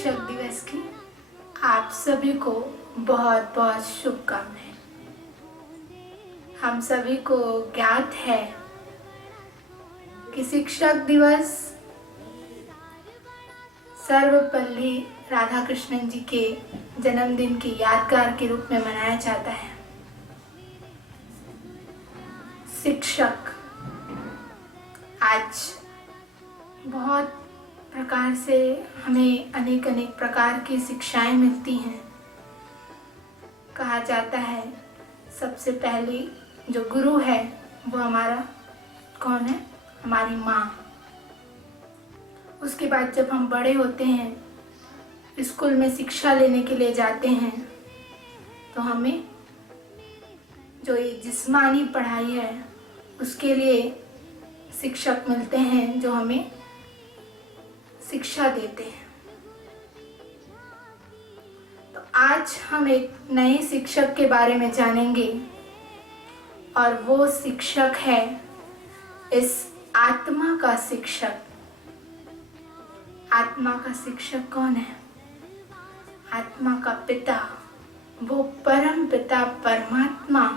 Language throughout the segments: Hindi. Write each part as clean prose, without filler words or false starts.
शिक्षक दिवस की आप सभी को बहुत बहुत शुभकामनाएं। हम सभी को ज्ञात है कि शिक्षक दिवस सर्वपल्ली राधाकृष्णन जी के जन्मदिन की यादगार के रूप में मनाया जाता है। शिक्षक आज बहुत प्रकार से हमें अनेक अनेक प्रकार की शिक्षाएं मिलती हैं। कहा जाता है सबसे पहले जो गुरु है वो हमारा कौन है? हमारी माँ। उसके बाद जब हम बड़े होते हैं, स्कूल में शिक्षा लेने के लिए जाते हैं, तो हमें जो ये जिस्मानी पढ़ाई है उसके लिए शिक्षक मिलते हैं जो हमें शिक्षा देते हैं। तो आज हम एक नए शिक्षक के बारे में जानेंगे और वो शिक्षक है इस आत्मा का शिक्षक। आत्मा का शिक्षक कौन है? आत्मा का पिता, वो परम पिता परमात्मा,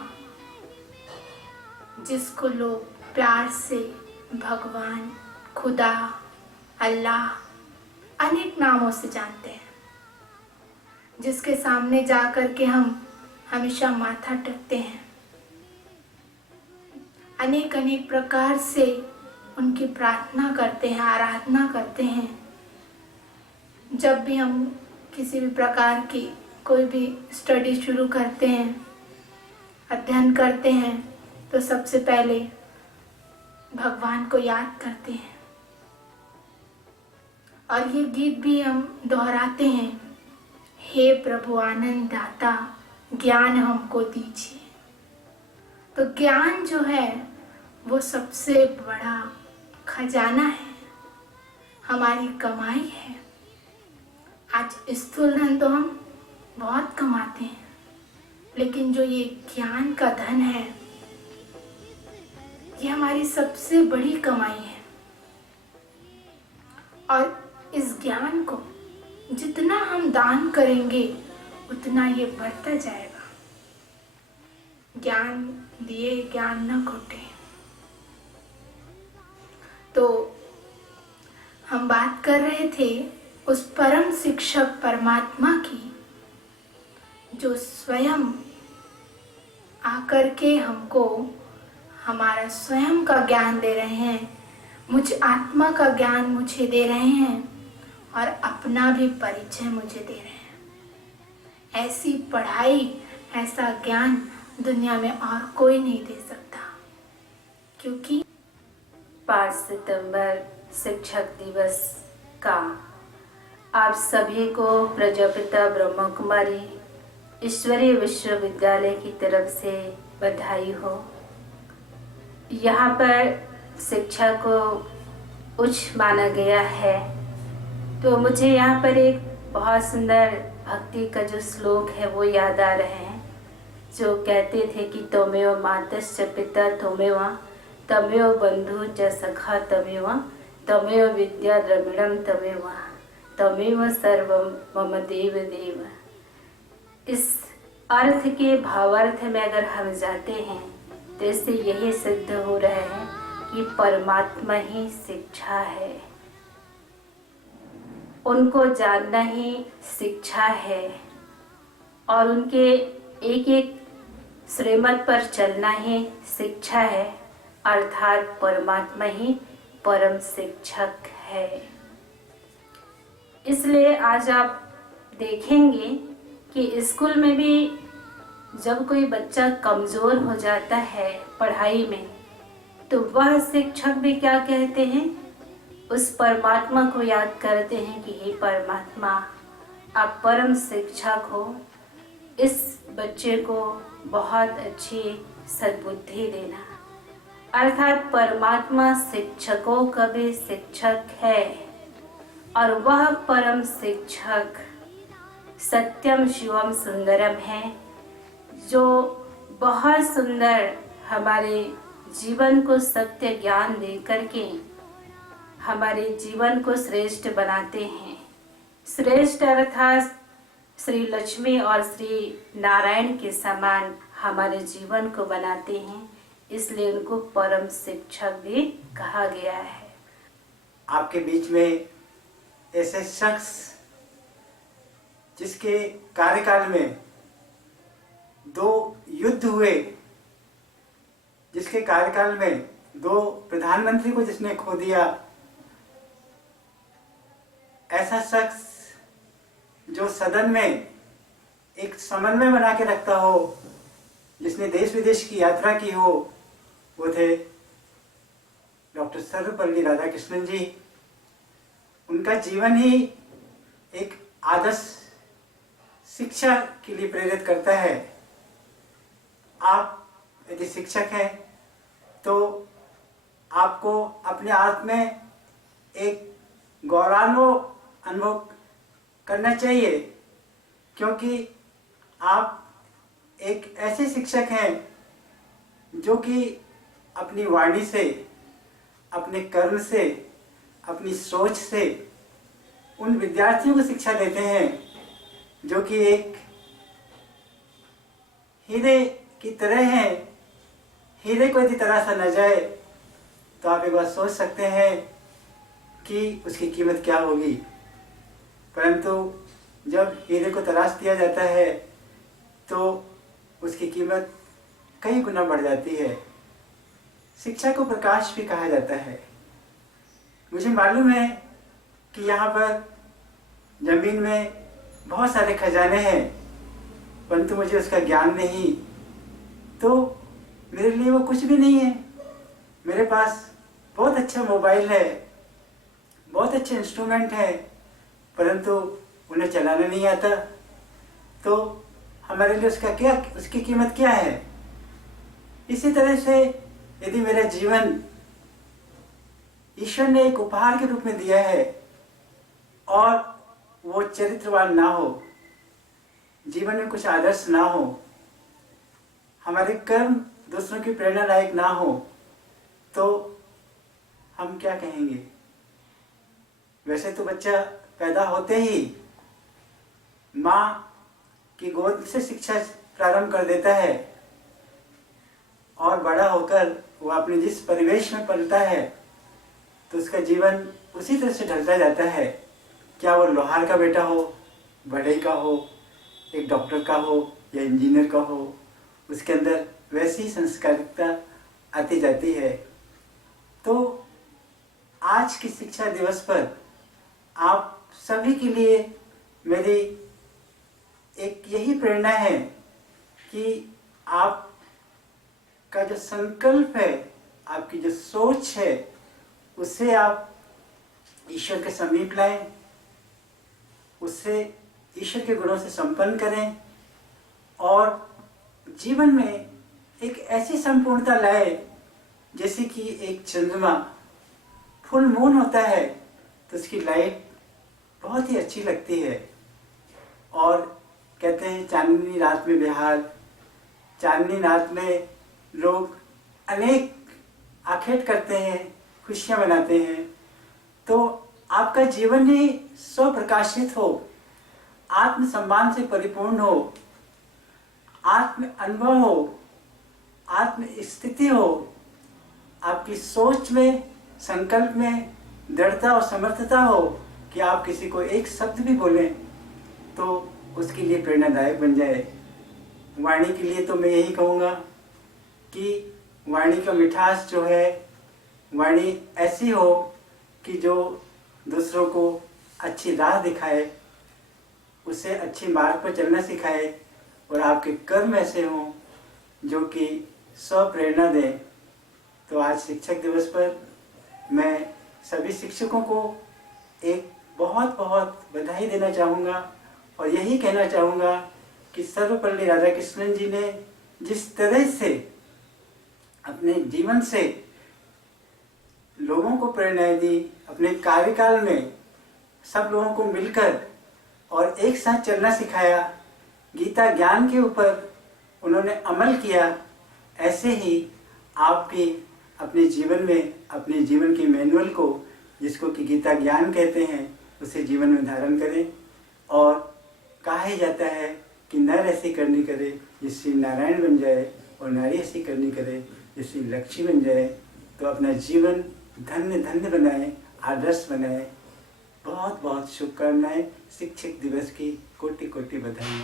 जिसको लोग प्यार से भगवान, खुदा, अल्लाह अनेक नामों से जानते हैं, जिसके सामने जा कर के हम हमेशा माथा टेकते हैं, अनेक अनेक प्रकार से उनकी प्रार्थना करते हैं, आराधना करते हैं। जब भी हम किसी भी प्रकार की कोई भी स्टडी शुरू करते हैं, अध्ययन करते हैं, तो सबसे पहले भगवान को याद करते हैं और ये गीत भी हम दोहराते हैं, हे प्रभु आनंद दाता ज्ञान हमको दीजिए। तो ज्ञान जो है वो सबसे बड़ा खजाना है, हमारी कमाई है। आज स्थूल धन तो हम बहुत कमाते हैं, लेकिन जो ये ज्ञान का धन है ये हमारी सबसे बड़ी कमाई है। और इस ज्ञान को जितना हम दान करेंगे उतना ये बढ़ता जाएगा। ज्ञान दिए ज्ञान न घटे। तो हम बात कर रहे थे उस परम शिक्षक परमात्मा की, जो स्वयं आकर के हमको हमारा स्वयं का ज्ञान दे रहे हैं, मुझ आत्मा का ज्ञान मुझे दे रहे हैं और अपना भी परिचय मुझे दे रहे हैं। ऐसी पढ़ाई, ऐसा ज्ञान दुनिया में और कोई नहीं दे सकता, क्योंकि 5 सितंबर शिक्षक दिवस का आप सभी को प्रजापिता ब्रह्म कुमारी ईश्वरीय विश्वविद्यालय की तरफ से बधाई हो। यहाँ पर शिक्षा को उच्च माना गया है, तो मुझे यहाँ पर एक बहुत सुंदर भक्ति का जो श्लोक है वो याद आ रहे हैं, जो कहते थे कि त्वमेव मातश्च पिता त्वमेव तमेव बंधु च सखा त्वमेव तमेव विद्या द्रविणम त्वमेव तमेव सर्वम मम देव देव। इस अर्थ के भावार्थ में अगर हम जाते हैं तो इससे यही सिद्ध हो रहा है कि परमात्मा ही शिक्षा है, उनको जानना ही शिक्षा है और उनके एक एक श्रीमत पर चलना ही शिक्षा है, अर्थात परमात्मा ही परम शिक्षक है। इसलिए आज आप देखेंगे कि स्कूल में भी जब कोई बच्चा कमज़ोर हो जाता है पढ़ाई में, तो वह शिक्षक भी क्या कहते हैं? उस परमात्मा को याद करते हैं कि हे परमात्मा, आप परम शिक्षक हो, इस बच्चे को बहुत अच्छी सद्बुद्धि देना। अर्थात परमात्मा शिक्षकों का भी शिक्षक है और वह परम शिक्षक सत्यम शिवम सुंदरम है, जो बहुत सुंदर हमारे जीवन को सत्य ज्ञान दे करके हमारे जीवन को श्रेष्ठ बनाते हैं। श्रेष्ठ अर्थात श्री लक्ष्मी और श्री नारायण के समान हमारे जीवन को बनाते हैं, इसलिए उनको परम शिक्षक भी कहा गया है। आपके बीच में ऐसे शख्स जिसके कार्यकाल में 2 युद्ध हुए, जिसके कार्यकाल में 2 प्रधानमंत्री को जिसने खो दिया, ऐसा शख्स जो सदन में एक समन्वय बना के रखता हो, जिसने देश विदेश की यात्रा की हो, वो थे डॉक्टर सर्वपल्ली राधाकृष्णन जी। उनका जीवन ही एक आदर्श शिक्षा के लिए प्रेरित करता है। आप यदि शिक्षक हैं तो आपको अपने आप में एक गौरवान्वित अनुभव करना चाहिए, क्योंकि आप एक ऐसे शिक्षक हैं जो कि अपनी वाणी से, अपने कर्म से, अपनी सोच से उन विद्यार्थियों को शिक्षा देते हैं जो कि एक हीरे की तरह हैं। हीरे को यदि तराशा न जाए तो आप एक बार सोच सकते हैं कि उसकी कीमत क्या होगी, परंतु जब हीरे को तराश दिया जाता है तो उसकी कीमत कई गुना बढ़ जाती है। शिक्षा को प्रकाश भी कहा जाता है। मुझे मालूम है कि यहाँ पर जमीन में बहुत सारे खजाने हैं, परंतु मुझे उसका ज्ञान नहीं, तो मेरे लिए वो कुछ भी नहीं है। मेरे पास बहुत अच्छा मोबाइल है, बहुत अच्छे इंस्ट्रूमेंट है, परंतु उन्हें चलाना नहीं आता, तो हमारे लिए उसकी कीमत क्या है। इसी तरह से यदि मेरा जीवन ईश्वर ने एक उपहार के रूप में दिया है और वो चरित्रवान ना हो, जीवन में कुछ आदर्श ना हो, हमारे कर्म दूसरों की प्रेरणा लायक ना हो, तो हम क्या कहेंगे। वैसे तो बच्चा पैदा होते ही माँ की गोद से शिक्षा प्रारंभ कर देता है और बड़ा होकर वो अपने जिस परिवेश में पलता है तो उसका जीवन उसी तरह से ढलता जाता है। क्या वो लोहार का बेटा हो, बढ़ई का हो, एक डॉक्टर का हो या इंजीनियर का हो, उसके अंदर वैसी संस्कारिकता आती जाती है। तो आज की शिक्षा दिवस पर आप सभी के लिए मेरी एक यही प्रेरणा है कि आप का जो संकल्प है, आपकी जो सोच है, उससे आप ईश्वर के समीप लाएं, उससे ईश्वर के गुणों से संपन्न करें और जीवन में एक ऐसी संपूर्णता लाए जैसे कि एक चंद्रमा फुल मून होता है तो उसकी लाइट बहुत ही अच्छी लगती है। और कहते हैं चांदनी रात में बिहार, चांदनी रात में लोग अनेक आखेट करते हैं, खुशियाँ मनाते हैं। तो आपका जीवन ही स्वप्रकाशित हो, आत्म सम्मान से परिपूर्ण हो, आत्म अनुभव हो, आत्म स्थिति हो, आपकी सोच में, संकल्प में दृढ़ता और समर्थता हो कि आप किसी को एक शब्द भी बोलें तो उसके लिए प्रेरणादायक बन जाए। वाणी के लिए तो मैं यही कहूँगा कि वाणी का मिठास जो है, वाणी ऐसी हो कि जो दूसरों को अच्छी राह दिखाए, उसे अच्छी मार्ग पर चलना सिखाए, और आपके कर्म ऐसे हों जो कि स्व प्रेरणा दें। तो आज शिक्षक दिवस पर मैं सभी शिक्षकों को एक बहुत बहुत बधाई देना चाहूँगा और यही कहना चाहूँगा कि सर्वपल्ली राधाकृष्णन जी ने जिस तरह से अपने जीवन से लोगों को प्रेरणाएं दी, अपने कार्यकाल में सब लोगों को मिलकर और एक साथ चलना सिखाया, गीता ज्ञान के ऊपर उन्होंने अमल किया, ऐसे ही आप भी अपने जीवन में, अपने जीवन के मैनुअल को, जिसको कि गीता ज्ञान कहते हैं, उसे जीवन में धारण करें। और कहा ही जाता है कि नर ऐसी करनी करे जिससे नारायण बन जाए, और नारी ऐसी करनी करे जिससे लक्ष्मी बन जाए। तो अपना जीवन धन्य धन्य बनाए, आदर्श बनाए। बहुत बहुत शुभकामनाएं। शिक्षक दिवस की कोटि कोटि बधाई।